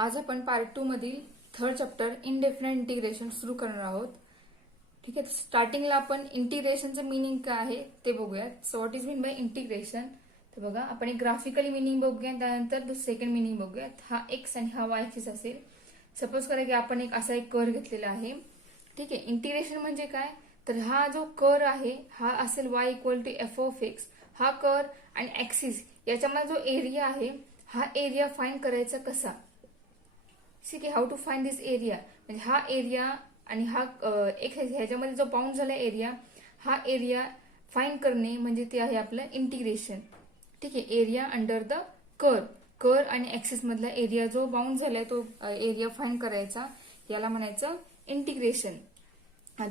आज आपण पार्ट 2 मधील थर्ड चॅप्टर इनडेफिनाइट इंटिग्रेशन सुरू करणार आहोत. ठीक आहे, स्टार्टिंगला आपण इंटिग्रेशनचं मिनिंग काय आहे ते बघूयात. So what is mean by integration. तर बघा, आपण एक ग्राफिकली मिनिंग बघूया, त्यानंतर सेकंड मिनिंग बघूयात. हा एक्स आणि हा वाय एक्सिस असेल. सपोज करा की आपण एक असा एक कर्व घेतलेला आहे. ठीक आहे, इंटिग्रेशन म्हणजे काय, तर हा जो कर्व आहे हा असेल Y equal to F of X. हा कर्व आणि ऍक्सिस याच्यामध्ये जो एरिया आहे हा एरिया फाइंड करायचा कसा. ठीक आहे, how to find this area, म्हणजे हा एरिया आणि हा एक ह्याच्यामध्ये जो बाउंड झाला एरिया, हा एरिया फाइंड करणे म्हणजे ते आहे आपलं इंटिग्रेशन. ठीक आहे, area under the curve. Curve आणि ऍक्सिस मधला एरिया जो बाउंड झालाय तो एरिया फाइंड करायचा, याला म्हणायचं इंटिग्रेशन.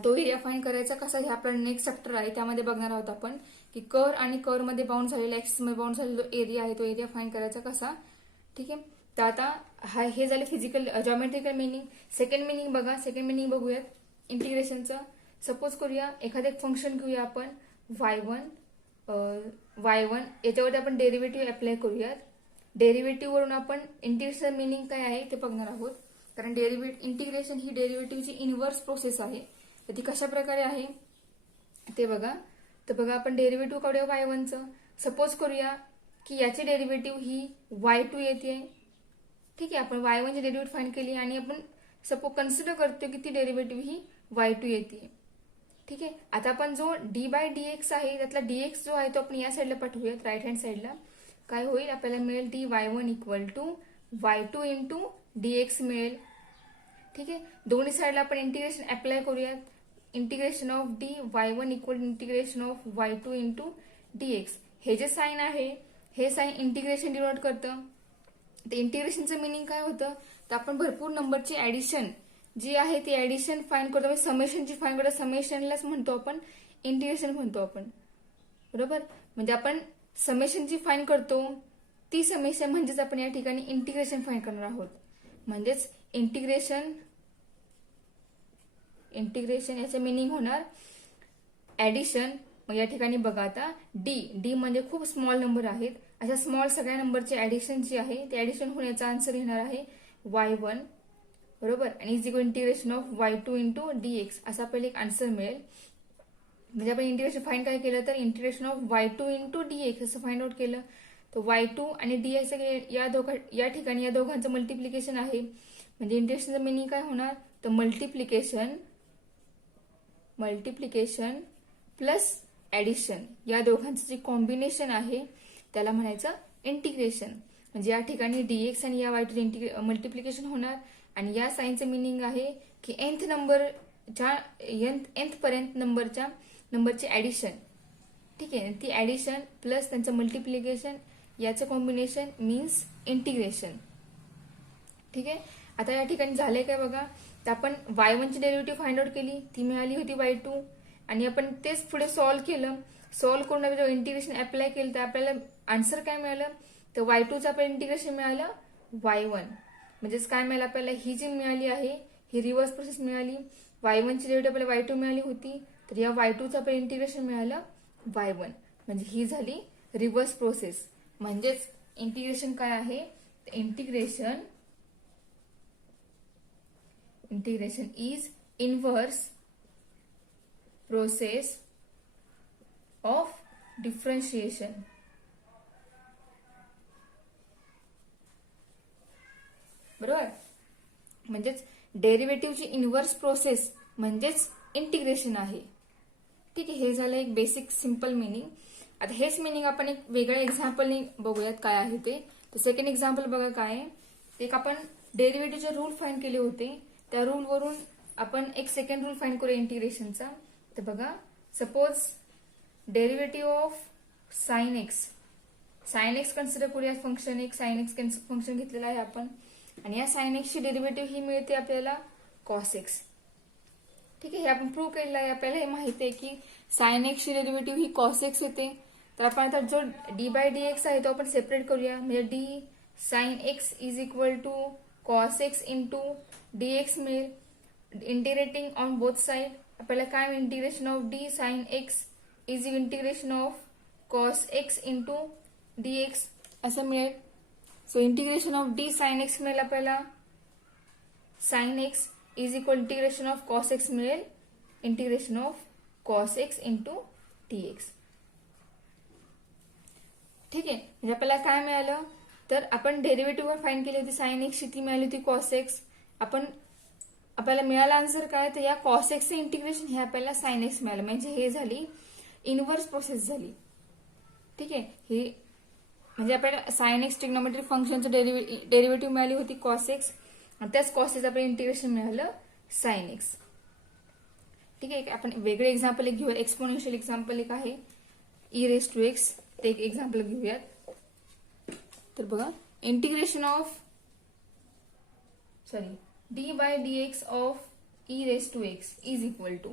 तो एरिया फाइंड करायचा कसा, हे आपला नेक्स्ट चॅप्टर आहे त्यामध्ये बघणार आहोत आपण की कर्व आणि कर्व मध्ये बाउंड झालेला, ऍक्सिस मध्ये बाउंड झालेला जो एरिया आहे तो एरिया फाइंड करायचा कसा. ठीक आहे, तर आता हे झाले physical geometrical meaning. Second meaning बघा, सेकंड मिनिंग बघूयात इंटिग्रेशनचं. सपोज करूया एखादं एक फंक्शन घेऊया आपण y1 याच्यावरती आपण डेरिव्हेटिव्ह अप्लाय करूयात. डेरिव्हेटिव्ह वरून आपण इंटिग्रेशन मिनिंग काय आहे ते बघणार आहोत. कारण इंटिग्रेशन ही डेरिव्हेटिव्हची इनव्हर्स प्रोसेस आहे. तर ती कशा प्रकारे आहे ते बघा. तर बघा, आपण डेरिव्हेटिव्ह काढूया y1चं. सपोज करूया की याची डेरिव्हेटिव्ह ही y2 येते. ठीक आहे, आपण y1 ची डेरिव्हेटिव्ह फाइंड केली आणि आपण सपोज कन्सिडर करतो की ती डेरिव्हेटिव्ह ही y2 येते. ठीक आहे, आता आपण जो d/dx आहे त्यातला dx जो आहे तो आपण या साईडला पाठवूयात, राईट हँड साईडला. काय होईल, आपल्याला मिळेल dy1 equal to y2 into dx मिळेल. ठीक आहे, दोन्ही साईडला आपण इंटिग्रेशन अप्लाय करूयात. Integration of dy1 equal integration of y2 into dx. हे जे साइन आहे हे साइन इंटिग्रेशन डिनोट करतं. तर इंटिग्रेशनचं मिनिंग काय होतं, तर आपण भरपूर नंबरची ऍडिशन जी आहे ती ऍडिशन फाइंड करतो, म्हणजे समेशनची फाइंड करतो. समेशनलाच म्हणतो आपण इंटिग्रेशन म्हणतो आपण, बरोबर. म्हणजे आपण समेशनची फाइंड करतो, ती समेशन म्हणजेच आपण या ठिकाणी इंटिग्रेशन फाइंड करणार आहोत. म्हणजेच इंटिग्रेशन याचं मिनिंग होणार ऍडिशन. मग या ठिकाणी बघा आता डी म्हणजे खूप स्मॉल नंबर आहेत. अशा स्मॉल सगळ्या नंबरचे ऍडिशन जी आहे ते ऍडिशन होण्याचा आन्सर येणार आहे y1, बरोबर. आणि is equal integration of y2 into dx असा आपल्याला एक आन्सर मिळेल. म्हणजे आपण इंटिग्रेशन फाइंड काय केलं, तर integration of y2 into dx असं फाइंड आउट केलं. तर y2 आणि dx या ठिकाणी या दोघांचं मल्टिप्लिकेशन आहे. म्हणजे इंटिग्रेशनचं मिनिंग काय होणार, तर मल्टिप्लिकेशन प्लस ऍडिशन या दोघांचं जे कॉम्बिनेशन आहे त्याला म्हणायचं इंटिग्रेशन. म्हणजे या ठिकाणी dx आणि या y2 मल्टिप्लिकेशन होणार आणि या साइनचं मिनिंग आहे की nth पर्यंत नंबरचे ऍडिशन. ठीक आहे, ती ऍडिशन प्लस त्यांचं मल्टिप्लिकेशन याचं कॉम्बिनेशन मीन्स इंटिग्रेशन. ठीक आहे, आता या ठिकाणी झालंय काय बघा, तर आपण y1 ची डेरिव्हेटिव्ह फाइंड आउट केली, ती मिळाली होती y2 आणि आपण तेच पुढे सॉल्व्ह केलं. सॉल्व्ह करून जेव्हा इंटिग्रेशन अप्लाय केलं तर आपल्याला आन्सर काय मिळालं, तर y2चं आपल्याला इंटिग्रेशन मिळालं y1. म्हणजेच काय मिळालं आपल्याला, ही जी मिळाली आहे ही रिव्हर्स प्रोसेस मिळाली. y1 ची डेरिव्हेटिव्ह आपल्याला y2 मिळाली होती, तर या y2चं आपल्याला इंटिग्रेशन मिळालं y1. म्हणजे ही झाली रिव्हर्स प्रोसेस. म्हणजेच इंटिग्रेशन काय आहे, integration is inverse process of differentiation. बरोबर, म्हणजेच डेरिव्हेटिव्हची इनव्हर्स प्रोसेस म्हणजेच इंटिग्रेशन आहे. ठीक आहे, हे झालं एक बेसिक सिंपल मिनिंग. आता हेच मिनिंग आपण एक वेगळ्या एक्झाम्पलने बघूयात काय आहे ते. तर सेकंड एक्झाम्पल बघा काय आहे, एक आपण डेरिव्हेटिव्हचे रूल फाइंड केले होते, त्या रूल वरून आपण एक सेकंड रूल फाइंड करूया इंटिग्रेशनचा. तर बघा, suppose derivative of sine x consider करूया फंक्शन. एक साइन एक्स फंक्शन घेतलेलं आहे आपण आणि या साइन एक्सची डेरिव्हेटिव्ह ही मिळते आपल्याला कॉस एक्स. ठीक आहे, हे आपण प्रूव्ह केलेलं आहे. आपल्याला हे माहिती आहे की साइन एक्सची डेरिव्हेटिव्ह ही कॉस एक्स येते. तर आपण आता जो d/dx आहे तो आपण सेपरेट करूया. म्हणजे d sine X is equal to cos X into dx मिळेल. इंटिग्रेटिंग ऑन बोथ साइड आपल्याला काय मिळेल, integration of d sine X is integration of cos X into dx असं मिळेल. So integration of d sine X मिळेल आपल्याला sine X is equal integration of cos X मिळेल, integration of cos X into T X. ठीक आहे, म्हणजे आपल्याला काय मिळालं, तर आपण डेरिव्हेटिव्ह फाइंड केली होती साइन एक्सची, ती मिळाली होती कॉस एक्स. आपल्याला मिळाला आन्सर काय, तर या कॉस एक्सचं इंटिग्रेशन हे आपल्याला साइन एक्स मिळालं, म्हणजे हे झाली इनव्हर्स प्रोसेस झाली. ठीक आहे, ही म्हणजे आपल्याला साइन एक्स ट्रिग्नोमेट्रिक फंक्शनचं डेरिव्हेटिव्ह मिळाली होती कॉस एक्स, आणि त्याच कॉस एक्स आपल्याला इंटिग्रेशन मिळालं साइन एक्स. ठीक आहे, आपण वेगळे एक्झाम्पल एक घेऊया. एक्सपोनेन्शियल एक्झाम्पल एक आहे ई रेस टू एक्स, ते एक एक्झाम्पल घेऊयात. तर बघा, integration of D by D x of E raise to x is equal to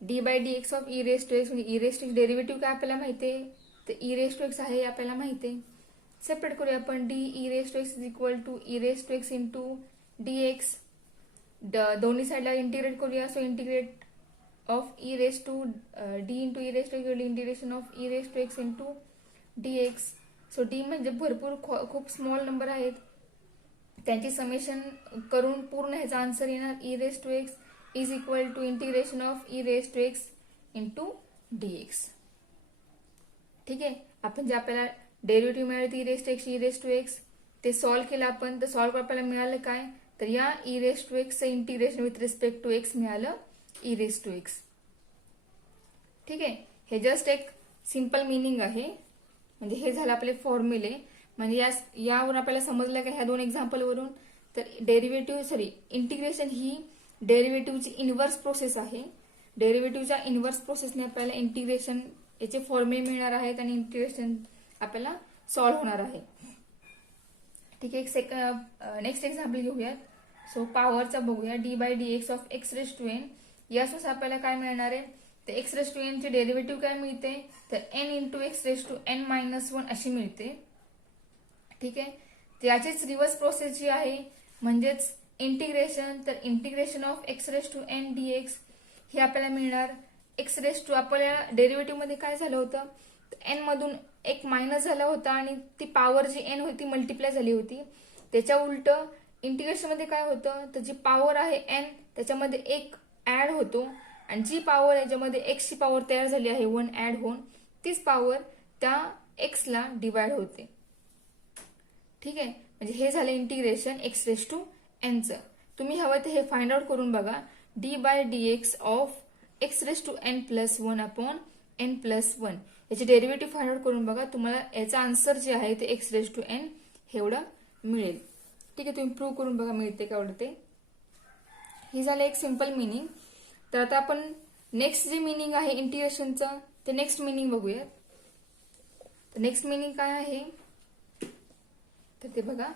D by D x of E raise to X. म्हणजे E raise to X derivative काय आपल्याला माहिती आहे, तर ई रेस टू एक्स आहे आपल्याला माहिती आहे. सेपरेट करूया आपण, D E raise to x is equal to E raise to X into D X. दोन्ही साईडला इंटिग्रेट करूया. So integrate of E raise to D into E raise to X, integration of E raise to X into D X. So D म्हणजे भरपूर खूप small number आहेत, त्यांची summation करून पूर्ण ह्याचा आन्सर येणार E raise to x is equal to integration of E raise to X into D X. ठीक आहे, आपण जे आपल्याला डेरिव्हेटिव्ह मिळाले E raise to X, E raise to X, ते सॉल्व्ह केलं आपण. तर सॉल्व्ह आपल्याला मिळालं काय, तर या ई रेस टू एक्सचं integration with respect to X मिळालं ई रेस टू एक्स. ठीक आहे, हे जस्ट एक सिंपल मिनिंग आहे, म्हणजे हे झालं आपले फॉर्म्युले. म्हणजे यावरून आपल्याला समजलं का ह्या दोन एक्झाम्पल वरून, तर इंटिग्रेशन ही डेरिव्हेटिव्हची इनव्हर्स प्रोसेस आहे. डेरिव्हेटिव्हच्या इनव्हर्स प्रोसेसने आपल्याला इंटिग्रेशन याचे फॉर्म्युले मिळणार आहेत आणि इंटिग्रेशन आपल्याला सॉल्व्ह होणार आहे. ठीक आहे, नेक्स्ट एक्झाम्पल घेऊयात. सो पॉवरचा बघूया, D by D x of x raise to N. यासून आपल्याला काय मिळणार आहे, तर एक्स रेस टू एन चे डेरिव्हेटिव्ह काय मिळते, तर N into X raise to N minus one अशी मिळते. ठीक आहे, त्याचीच रिव्हर्स प्रोसेस जी आहे म्हणजेच इंटिग्रेशन, तर integration of x raise to N D X हे आपल्याला मिळणार एक्स रेस टू. आपल्या डेरिव्हेटिव्ह मध्ये काय झालं होतं, एन मधून एक मायनस झाला होता आणि ती पॉवर जी एन होती मल्टिप्लाय झाली होती. त्याच्या उलट इंटिग्रेशन मध्ये काय होतं, तर जी पॉवर आहे एन त्याच्यामध्ये एक ऍड होतो, आणि जी पॉवर याच्यामध्ये एक्सची पॉवर तयार झाली आहे वन ऍड होऊन, तीच पॉवर त्या एक्सला डिवाइड होते. ठीक आहे, म्हणजे हे झालं इंटिग्रेशन एक्स रेस टू एनचं. तुम्ही हवं तर हे फाइंड आउट करून बघा, D by D x of x raise to N plus one upon N plus one याचे डेरिव्हेटिव्ह फाइंड आउट करून बघा. तुम्हाला याचा आन्सर जे आहे ते एक्स रेस टू एन हे एवढं मिळेल. ठीक आहे, तुम्ही प्रूव्ह करून बघा मिळते का एवढं ते. हे झालं एक सिंपल मिनिंग. तर आता आपण नेक्स्ट जे मिनिंग आहे इंटिग्रेशनचं ते नेक्स्ट मिनिंग बघूया. तर नेक्स्ट मिनिंग काय आहे, तर ते बघा,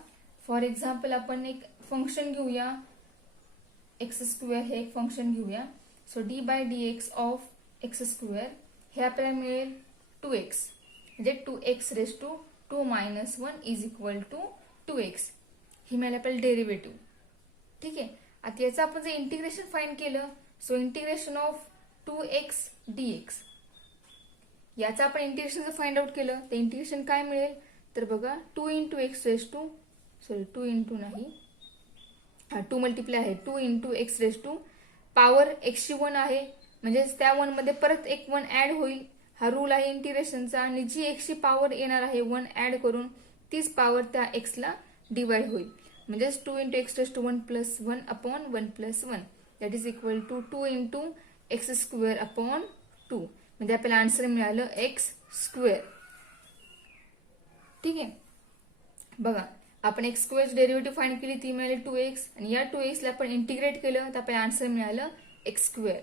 फॉर एक्झाम्पल आपण एक फंक्शन घेऊया, एक्स स्क्वेअर हे एक फंक्शन घेऊया. So D by D x of x square हे आपल्याला मिळेल 2x, म्हणजे 2x raise to 2 minus 1 is equal to 2x. ही मिळाली आपल्याला डेरिव्हेटिव्ह. ठीक आहे, आता याचं आपण जर इंटिग्रेशन फाइंड केलं, so integration of 2x dx याचं आपण इंटिग्रेशन जर फाइंड आउट केलं तर इंटिग्रेशन काय मिळेल, तर बघा 2 into X raise to 2 into नाही 2 मल्टिप्लाय आहे 2 into X raise to power एक्सची 1 आहे, म्हणजे त्या 1 मध्ये परत एक 1 ऍड होईल. हा रूल आहे इंटिग्रेशनचा, आणि जी एक्सची पॉवर येणार आहे 1 ऍड करून तीच पॉवर त्या एक्सला डिवाइड होईल. म्हणजेच 2 into X raise to 1 plus 1 upon 1 plus 1 that is equal to 2 into X square upon 2. म्हणजे आपल्याला आन्सर मिळालं एक्स स्क्वेअर. ठीक आहे, बघा आपण एक्स स्क्वेअरची डेरिव्हेटिव्ह फाइंड केली, ती मिळाली 2x, आणि या 2x ला आपण इंटिग्रेट केलं तर आपल्याला आन्सर मिळालं एक्स स्क्वेअर.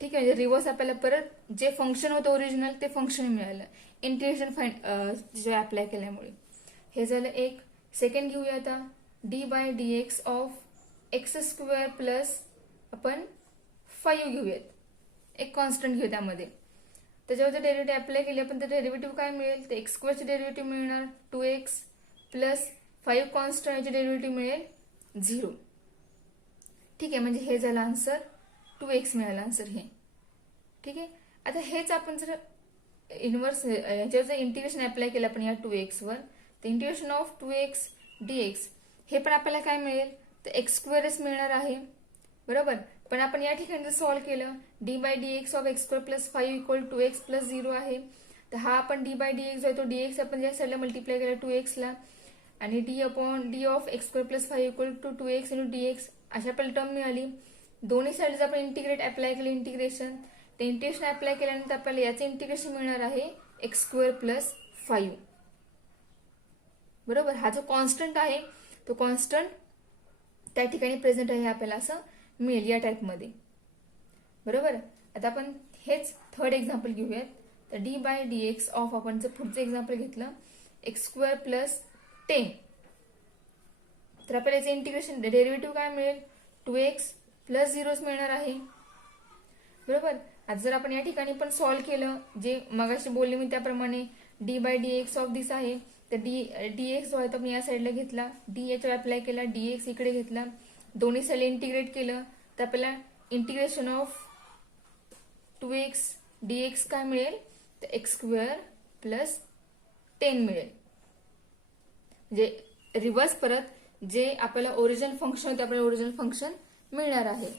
ठीक आहे, म्हणजे रिव्हर्स आपल्याला परत जे फंक्शन होतं ओरिजिनल ते फंक्शन मिळालं इंटिग्रेशन फाइंड जे अप्लाय केल्यामुळे. हे झालं एक. सेकंड घेऊया आता, D by D x of x square plus आपण 5 घेऊयात, एक कॉन्स्टंट घेऊ त्यामध्ये. त्याच्यावर जर डेरिव्हेटिव्ह अप्लाय केली आपण तर डेरिव्हेटिव्ह काय मिळेल, तर एक्स स्क्वेअरचे डेरिव्हेटिव्ह मिळणार 2x प्लस 5 कॉन्स्टंट याचे डेरिव्हेटिव्ह मिळेल 0. ठीक आहे, म्हणजे हे झालं आन्सर 2x मिळालं आन्सर हे. ठीक आहे, आता हेच आपण जर इनव्हर्स याच्यावर जर इंटिग्रेशन अप्लाय केलं आपण या 2x वर, तर इंटिग्रेशन ऑफ 2x dx हे पण आपल्याला काय मिळेल, तर एक्स स्क्वेअरच मिळणार आहे, बरोबर. पण आपण या ठिकाणी जर सॉल्व्ह केलं, D by D x of x square plus 5 equal to X plus 0 आहे. तर हा आपण डी बाय डी एक्स आहे तो डी एक्स आपण या साईडला मल्टिप्लाय केला 2x आणि d upon d of x square plus 5 equal to 2x into D x अशा आपल्याला टर्म मिळाली. दोन्ही साईडला आपण इंटिग्रेट अप्लाय केलं इंटिग्रेशन. ते इंटिग्रेशन अप्लाय केल्यानंतर आपल्याला याचं इंटिग्रेशन मिळणार आहे एक्स स्क्वेअर प्लस 5, बरोबर. हा जो कॉन्स्टंट आहे तो कॉन्स्टंट त्या ठिकाणी प्रेझेंट आहे आपल्याला असं मिळेल या टाईपमध्ये, बरोबर. आता आपण हेच थर्ड एक्झाम्पल घेऊयात. तर d by D x of आपण जर पुढचं एक्झाम्पल घेतलं एक्स स्क्वेअर प्लस 10, तर आपल्याला याचं इंटिग्रेशन डेरिव्हेटिव्ह काय मिळेल 2x प्लस 0 मिळणार आहे, बरोबर. आता जर आपण या ठिकाणी पण सॉल्व्ह केलं, जे मगाशी बोलले मी त्याप्रमाणे D by D x of this आहे, तर डी एक्स जो आहे तो मी या साईडला घेतला, डी याच्यावर अप्लाय केला, डी एक्स इकडे घेतला, दोन्ही साईडला इंटिग्रेट केलं तर आपल्याला इंटिग्रेशन ऑफ 2x dx काय मिळेल तर एक्स स्क्वेअर प्लस 10 मिळेल. म्हणजे रिव्हर्स परत जे आपल्याला ओरिजिनल फंक्शन होते आपल्याला ओरिजिनल फंक्शन मिळणार आहे.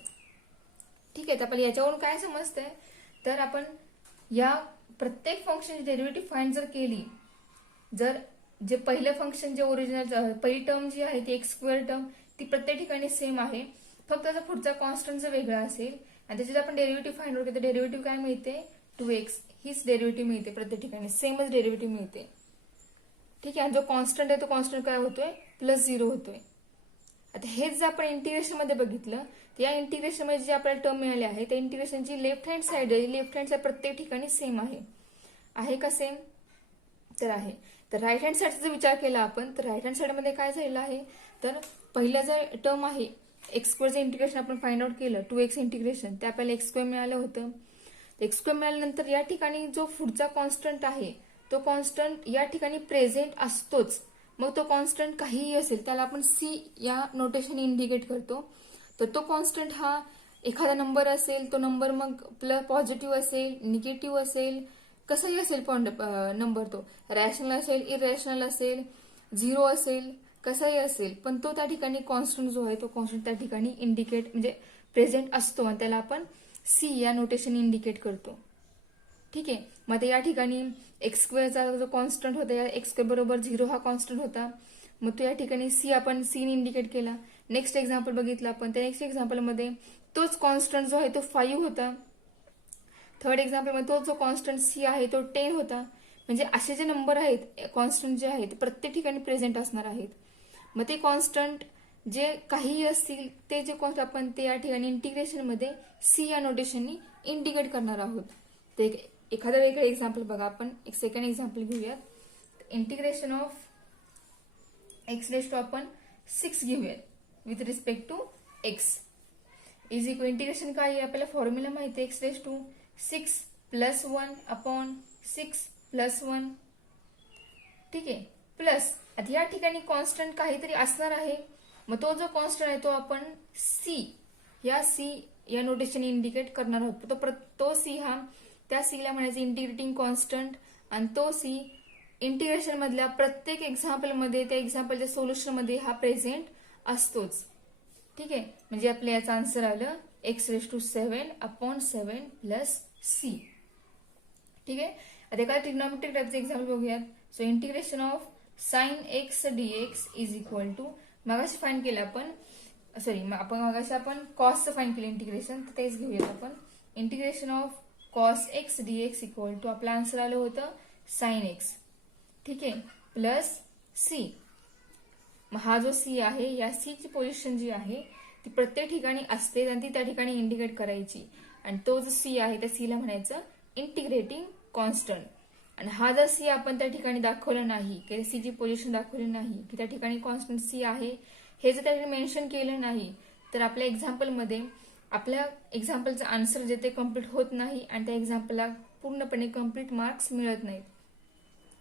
ठीक आहे. तर आपल्याला याच्यावरून काय समजतंय तर आपण या प्रत्येक फंक्शनची डेरिव्हेटिव्ह फाइंड जर केली, जर जे पहिलं फंक्शन जे ओरिजिनल पहिली टर्म जी आहे ती एक्स स्क्वेअर टर्म ती प्रत्येक ठिकाणी सेम आहे, फक्त त्याचा पुढचा कॉन्स्टंट जर वेगळा असेल आणि त्याच्यात आपण डेरिव्हेटिव्ह फाइंड आउट केलं तर डेरिव्हेटिव्ह काय मिळते 2x हीच डेरिव्हेटिव्ह मिळते, प्रत्येक ठिकाणी सेमच डेरिव्हेटिव्ह मिळते. ठीक आहे. जो कॉन्स्टंट आहे तो कॉन्स्टंट काय होतोय प्लस 0 होतोय. आता हेच जर आपण इंटिग्रेशन मध्ये बघितलं तर या इंटिग्रेशन मध्ये जे आपल्याला टर्म मिळाले आहे त्या इंटिग्रेशनची लेफ्ट हँड साइड आहे, लेफ्ट हँड साइड प्रत्येक ठिकाणी सेम आहे का सेम तर आहे. तर राईट हँड साइडचा जर विचार केला आपण तर राईट हँड साइड मध्ये काय झालेलं आहे तर पहिलं जर टर्म आहे एक्स स्क्वेअरचं इंटिग्रेशन आपण फाइंड आउट केलं 2x इंटिग्रेशन ते आपल्याला एक्स स्क्वेअर मिळालं होतं. एक्स स्क्वेअर मिळाल्यानंतर या ठिकाणी जो पुढचा कॉन्स्टंट आहे तो कॉन्स्टंट या ठिकाणी प्रेझेंट असतोच. मग तो कॉन्स्टंट काहीही असेल त्याला आपण सी या नोटेशन इंडिकेट करतो. तर तो कॉन्स्टंट हा एखादा नंबर असेल, तो नंबर मग प्लस पॉझिटिव्ह असेल, निगेटिव्ह असेल, कसंही असेल नंबर, तो रॅशनल असेल, इरॅशनल असेल, 0 असेल, कसाही असेल, पण तो त्या ठिकाणी कॉन्स्टंट जो आहे तो कॉन्स्टंट त्या ठिकाणी इंडिकेट म्हणजे प्रेझेंट असतो आणि त्याला आपण सी या नोटेशन इंडिकेट करतो. ठीक आहे. मग या ठिकाणी एक्स स्क्वेअरचा जो कॉन्स्टंट होता या एक्स स्क्वेअर बरोबर 0 हा कॉन्स्टंट होता, मग तो या ठिकाणी सी आपण सी ने इंडिकेट केला. नेक्स्ट एक्झाम्पल बघितलं आपण, त्या नेक्स्ट एक्झाम्पलमध्ये तोच कॉन्स्टंट जो आहे तो 5 होता. थर्ड एक्झाम्पलमध्ये तो जो कॉन्स्टंट सी आहे तो 10 होता. म्हणजे असे जे नंबर आहेत कॉन्स्टंट जे आहेत प्रत्येक ठिकाणी प्रेझेंट असणार आहेत. मग ते कॉन्स्टंट जे काहीही असतील ते जे कॉन्स्टंट आपण ते या ठिकाणी इंटिग्रेशन मध्ये सी या नोटेशननी इंडिकेट करणार आहोत. ते एखादं वेगळं एक्झाम्पल बघा, आपण एक सेकंड एक्झाम्पल घेऊयात. Integration of x raise to आपण 6 घेऊयात with respect to x is equal integration काय आहे आपल्याला फॉर्म्युला माहिती आहे x raise to 6 plus 1 upon 6 plus 1. ठीक आहे. प्लस आता या ठिकाणी कॉन्स्टंट काहीतरी असणार आहे, मग तो जो कॉन्स्टंट आहे तो आपण सी या नोटेशन इंडिकेट करणार आहोत. तो सी हा त्या सीला म्हणायचं इंटिग्रेटिंग कॉन्स्टंट आणि तो सी इंटिग्रेशन मधल्या प्रत्येक एक्झाम्पल मध्ये त्या एक्झाम्पलच्या सोल्युशन मध्ये हा प्रेझेंट असतोच. ठीक आहे. म्हणजे आपल्या याचा आन्सर आलं x raise to 7 upon 7 plus c. ठीक आहे. आता एका ट्रिग्नोमेट्रिक टाइपचं एक्झाम्पल बघूयात. So integration of sine x d x is equal to मगाशी फाइंड केलं आपण मगाशी आपण कॉसचं फाइंड केलं इंटिग्रेशन, तर तेच घेऊयात आपण. Integration of cos x d x equal to आपलं आन्सर आलं होतं साइन एक्स. ठीक आहे. Plus c. मग हा जो सी आहे या सी ची पोझिशन जी आहे ती प्रत्येक ठिकाणी असते आणि ती त्या ठिकाणी इंडिकेट करायची आणि तो जो सी आहे त्या सीला म्हणायचं इंटिग्रेटिंग कॉन्स्टंट. आणि हा जर सी आपण त्या ठिकाणी दाखवलं नाही की सी ची पोझिशन दाखवली नाही की त्या ठिकाणी कॉन्स्टंट सी आहे हे जर त्या ठिकाणी मेन्शन केलं नाही तर आपल्या एक्झाम्पलमध्ये आपल्या एक्झाम्पलचं आन्सर जे ते कम्प्लीट होत नाही आणि त्या एक्झाम्पलला पूर्णपणे कम्प्लीट मार्क्स मिळत नाहीत.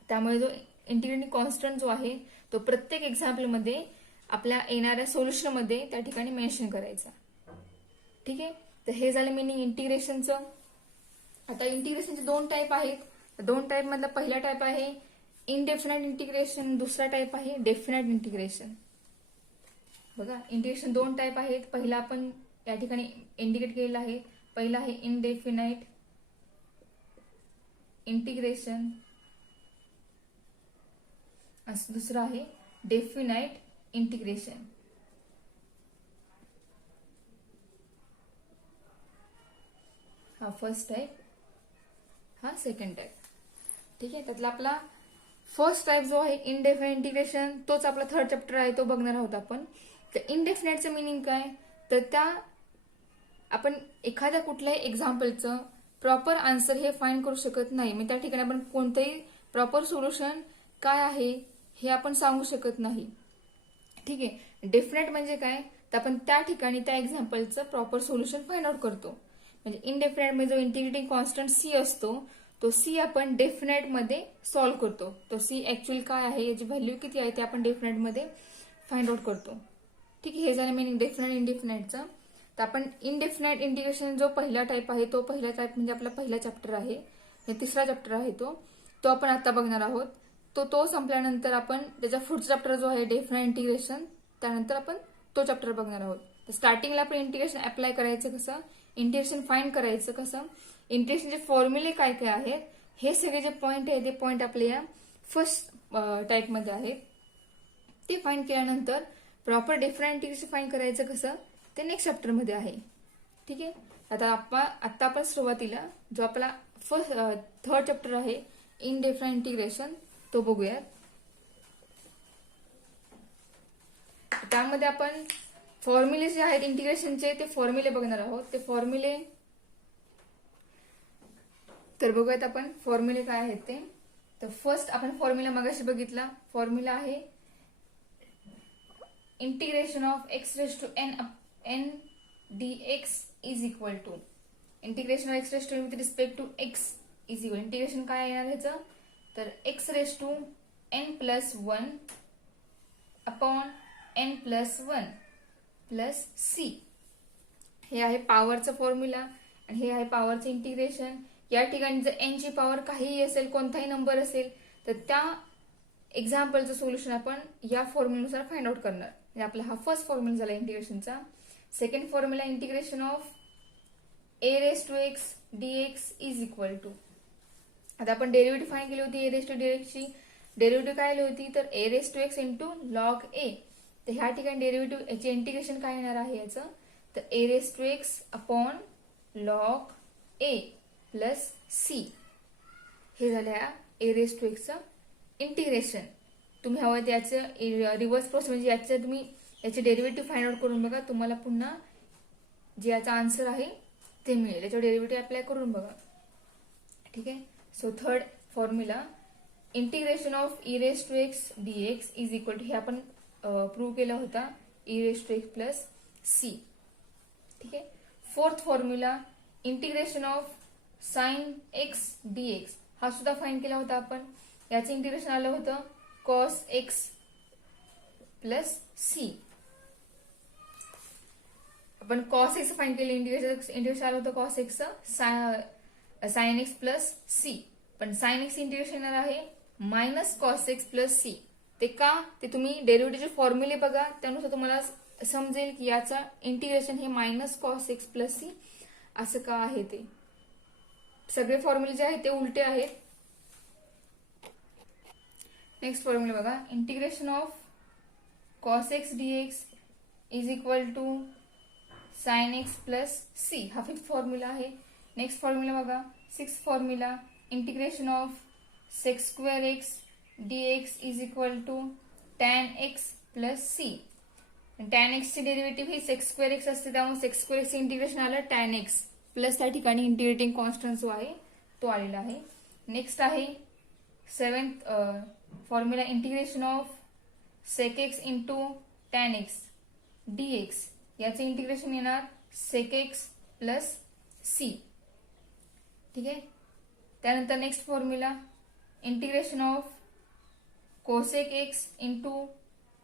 त्यामुळे जो इंटिग्रेटिंग कॉन्स्टंट जो आहे तो प्रत्येक एक्झाम्पलमध्ये आपल्या येणाऱ्या सोल्युशनमध्ये त्या ठिकाणी मेन्शन करायचा. ठीक आहे. तर हे झालं मिनिंग इंटिग्रेशनचं. आता इंटिग्रेशनचे 2 टाईप आहेत. 2 टाईप मधला पहिला टाईप आहे इनडेफिनाइट इंटिग्रेशन, दुसरा टाईप आहे डेफिनाइट इंटिग्रेशन. बघा इंटिग्रेशन दोन टाईप आहेत. पहिला आपण या ठिकाणी इंडिकेट केलेला आहे. पहिला आहे इनडेफिनाइट इंटिग्रेशन, दुसरं आहे डेफिनाइट इंटिग्रेशन. हा फर्स्ट टाईप, हा सेकंड टाईप. ठीक आहे, त्यातला आपला फर्स्ट टाईप जो आहे इनडेफिनाइट इंटिग्रेशन तोच आपला थर्ड चॅप्टर आहे, तो बघणार आहोत आपण. तर इनडेफिनाइटचं मिनिंग काय, तर त्या आपण एखाद्या कुठल्याही एक्झाम्पलचं प्रॉपर आन्सर हे फाइंड करू शकत नाही. मग त्या ठिकाणी आपण कोणतंही प्रॉपर सोल्युशन काय आहे हे आपण सांगू शकत नाही. ठीक आहे, डेफिनेट म्हणजे काय, तर आपण त्या ठिकाणी त्या एक्झाम्पलचं प्रॉपर सोल्युशन फाइंड आउट करतो. म्हणजे इनडेफिनेट मध्ये जो इंटिग्रेटिंग कॉन्स्टंट सी असतो तो सी आपण डेफिनेट मध्ये सॉल्व्ह करतो. तो सी ऍक्च्युअली काय आहे, याची व्हॅल्यू किती आहे ते आपण डेफिनेट मध्ये फाइंड आउट करतो. ठीक आहे, हे झालं मीनिंग डेफिनेट इंडिफिनाइटचं. तर आपण इनडेफिनाइट इंटिग्रेशन जो पहिला टाईप आहे तो पहिला टाईप म्हणजे आपला पहिला चॅप्टर आहे, तिसरा चॅप्टर आहे तो आपण आता बघणार आहोत. तो संपल्यानंतर आपण त्याचा पुढचा चॅप्टर जो आहे डेफिनाइट इंटिग्रेशन, त्यानंतर आपण तो चॅप्टर बघणार आहोत. तर स्टार्टिंगला आपण इंटिग्रेशन अप्लाय करायचं कसं, इंटिग्रेशन फाइंड करायचं कसं, इंटिग्रेशनचे फॉर्म्युले काय काय आहेत, हे सगळे जे पॉईंट आहे ते पॉईंट आपल्या या फर्स्ट टाईपमध्ये आहेत. ते फाइंड केल्यानंतर प्रॉपर डिफरंट इंटिग्रेशन फाइंड करायचं कसं ते नेक्स्ट चॅप्टरमध्ये आहे. ठीक आहे, आता आपण सुरुवातीला जो आपला फर्स्ट थर्ड चॅप्टर आहे इनडेफिनाइट इंटिग्रेशन तो बघूयात. त्यामध्ये आपण फॉर्म्युले जे आहेत इंटिग्रेशनचे ते फॉर्म्युले बघणार आहोत. ते फॉर्म्युले तर बघूयात आपण फॉर्म्युले काय आहेत ते. तर फर्स्ट आपण फॉर्म्युला मगाशी बघितला. फॉर्म्युला आहे integration of x raise to n dx is equal to integration of x raise to with respect to x is equal, integration काय येणार ह्याचं, तर x raise to n plus 1 upon n plus 1 plus c. हे आहे पॉवरचं formula आणि हे आहे पॉवरचं integration. या ठिकाणी जर n ची पॉवर काहीही असेल, कोणताही नंबर असेल, तर त्या एक्झाम्पलचं सोल्युशन आपण या फॉर्म्युल्यानुसार फाइंड आउट करणार. म्हणजे आपला हा फर्स्ट फॉर्म्युला झाला इंटिग्रेशनचा. Second formula integration of a raise to x dx is equal to, आता आपण डेरिव्हेटिव्ह फाइंड केली होती a रेज टू dx ची. डेरिव्हेटिव्ह काय आली होती, तर a raise to x into log a. तर ह्या ठिकाणी डेरिव्हेटिव्ह याचे इंटिग्रेशन काय येणार आहे याचं, तर a raise to x upon log a plus c. हे झालं ह्या a रेज टू x चं इंटिग्रेशन. तुम्ही हवं त्याचं रिव्हर्स प्रोसेस म्हणजे याचं तुम्ही याचे डेरिव्हेटिव्ह फाइंड आउट करून बघा, तुम्हाला पुन्हा जे याचा आन्सर आहे ते मिळेल. याच्यावर डेरिव्हेटिव्ह अप्लाय करून बघा. ठीक आहे, so third formula integration of e raise to x dx is equal to, हे आपण प्रूव्ह केला होता, e raise to x plus c. ठीक आहे, fourth formula integration of sine x dx, हा सुद्धा फाइंड केला होता आपण. याचं इंटिग्रेशन आलं होतं cos x प्लस c. आपण cos x फाइंड केलं, इंटिग्रेशन आलं होतं cos x sine x plus c. पण साइन x इंटिग्रेशन येणार आहे minus cos x plus c. ते का, ते तुम्ही डेरिव्हेटिव्हचे फॉर्म्युले बघा, त्यानुसार तुम्हाला समजेल की याचा इंटिग्रेशन हे minus cos x plus c असं का आहे. ते सगळे फॉर्म्युले जे आहेत ते उलटे आहेत. नेक्स्ट फॉर्म्युला बघा, integration of cos x dx is equal to sine x plus c. हा फिफ्थ फॉर्म्युला आहे. नेक्स्ट फॉर्म्युला बघा, sixth formula integration of sec square x dx is equal to tan x plus c. tan x ची derivative ही sec square x असते, त्यामुळे sec square x integration आलं tan x plus त्या ठिकाणी integrating constant जो आहे तो आलेला आहे. नेक्स्ट आहे seventh formula integration of sec x into tan x dx. याचे इंटिग्रेशन येणार sec x प्लस c. ठीक आहे, त्यानंतर next formula integration of cosec x into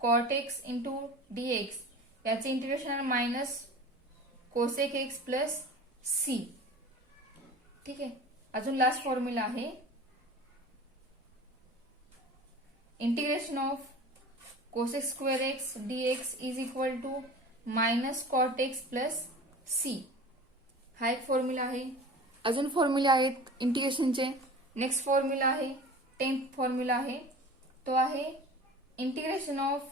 cot x into dx. याचे integration minus cosec x plus c. ठीक आहे, अजून last formula आहे integration of cosec square x dx is equal to minus cot x plus c. हा एक formula आहे. अजून formula आहेत इंटिग्रेशनचे. नेक्स्ट फॉर्म्युला आहे 10th फॉर्म्युला आहे, तो आहे इंटिग्रेशन ऑफ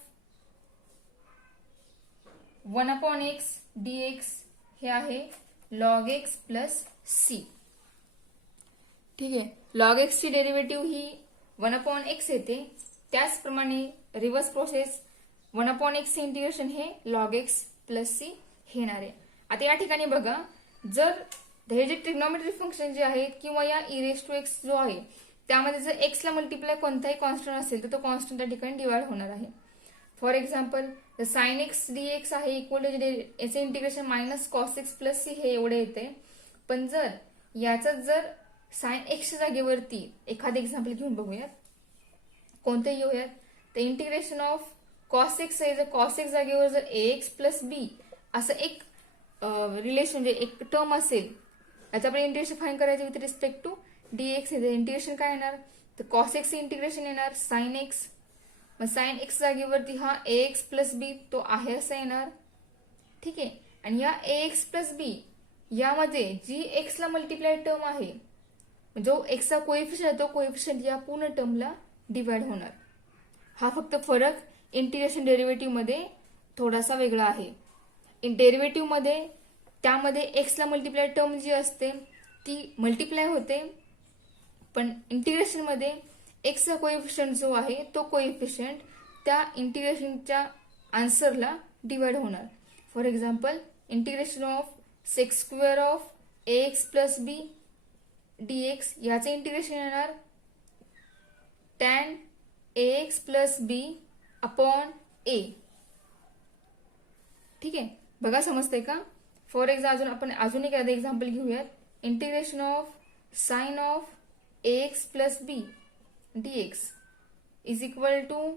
1/x dx हे आहे log x प्लस सी. ठीक आहे. log x ची डेरिव्हेटिव्ह ही 1/x येते. त्याचप्रमाणे रिव्हर्स प्रोसेस 1/x चे इंटिग्रेशन हे log x प्लस सी हे येणार आहे. आता या ठिकाणी बघा, जर हे जे ट्रिग्नोमेट्रिक फंक्शन जे आहेत किंवा या e⁻x जो आहे त्यामध्ये जर x ला मल्टिप्लाय कोणताही कॉन्स्टंट असेल तर तो कॉन्स्टंट त्या ठिकाणी डिवाइड होणार आहे. For example sine x dx आहे इक्वल टू याचे integration minus cos x plus c हे एवढे येते. पण जर याचं जर साइन एक्सच्या जागेवरती एखादं एक्झाम्पल घेऊन बघूयात, कोणते घेऊयात, तर इंटिग्रेशन ऑफ कॉस एक्स आहे, जर कॉस एक्स जागेवर जर ax प्लस बी असं एक रिलेशन म्हणजे एक टर्म असेल, याचं आपण इंटिग्रेशन फाइंड करायचं with respect to dx. Integration काय येणार, तर कॉस एक्स इंटिग्रेशन येणार साइन एक्स. मग साइन एक्स जागेवरती हा ax प्लस बी तो आहे असं येणार. ठीक आहे. आणि या ax प्लस बी यामध्ये जी एक्स ला मल्टिप्लाय टर्म आहे, जो एक्सचा कोएफिशियंट आहे तो कोएफिशियंट या पूर्ण टर्मला डिवाइड होणार. हा फक्त फरक इंटिग्रेशन डेरिव्हेटिव्ह मध्ये थोडासा वेगळा आहे. डेरिव्हेटिव्ह मध्ये त्यामध्ये एक्स ला मल्टिप्लाय टर्म जी असते ती मल्टिप्लाय होते, पण इंटिग्रेशन मध्ये एक्सचा कोएफिशियंट जो आहे तो कोएफिशियंट त्या इंटिग्रेशनच्या आन्सरला डिवाइड होणार. For example integration of sec square of ax plus b dx याचे इंटिग्रेशन येणार tan ax plus b upon a. ठीक आहे. बघा समजतंय का. फॉर एक्झाम्पल आपण अजून एक एक्झाम्पल घेऊयात. Integration of sine of ax plus b dx is equal to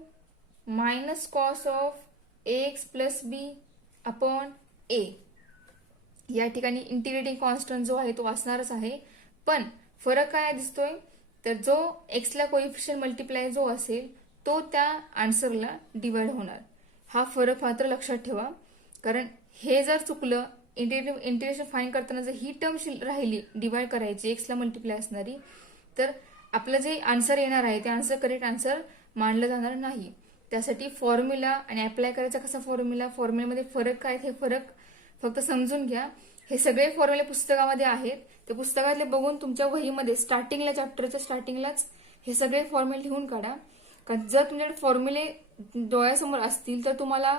minus cos of ax plus b upon a. या ठिकाणी इंटिग्रेटिंग कॉन्स्टंट जो आहे तो असणारच आहे, पण फरक काय दिसतोय, तर जो एक्स ला कोएफिशियंट मल्टिप्लाय जो असेल तो त्या आन्सरला डिवाइड होणार. हा फरक मात्र लक्षात ठेवा, कारण हे जर चुकलं इंटिग्रेशन फाइंड करताना जर ही टर्म राहिली डिवाइड करायची एक्स ला मल्टिप्लाय असणारी, तर आपलं जे आन्सर येणार आहे ते आन्सर करेक्ट आन्सर मानलं जाणार नाही. त्यासाठी फॉर्म्युला आणि अप्लाय करायचा कसा फॉर्म्युल्यामध्ये फरक काय हे फरक फक्त समजून घ्या. हे सगळे फॉर्म्युले पुस्तकामध्ये आहेत, ते पुस्तकातले बघून तुमच्या वहीमध्ये स्टार्टिंगला चॅप्टरच्या स्टार्टिंगलाच हे सगळे फॉर्म्युले लिहून काढा. कारण जर तुमच्याकडे फॉर्म्युले डोळ्यासमोर असतील तर तुम्हाला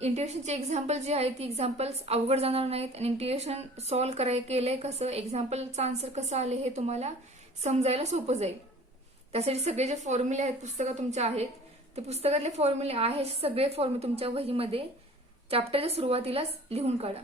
इंटिग्रेशनचे एक्झाम्पल जे आहेत ती एक्झाम्पल्स अवघड जाणार नाहीत आणि इंटिग्रेशन सॉल्व्ह केलंय कसं, एक्झाम्पलचं आन्सर कसं आले हे तुम्हाला समजायला सोपं जाईल. त्यासाठी सगळे जे फॉर्म्युले आहेत पुस्तकात तुमच्या आहेत ते पुस्तकातले फॉर्म्युले आहेत सगळे फॉर्म्युले तुमच्या वहीमध्ये चॅप्टरच्या सुरुवातीलाच लिहून काढा.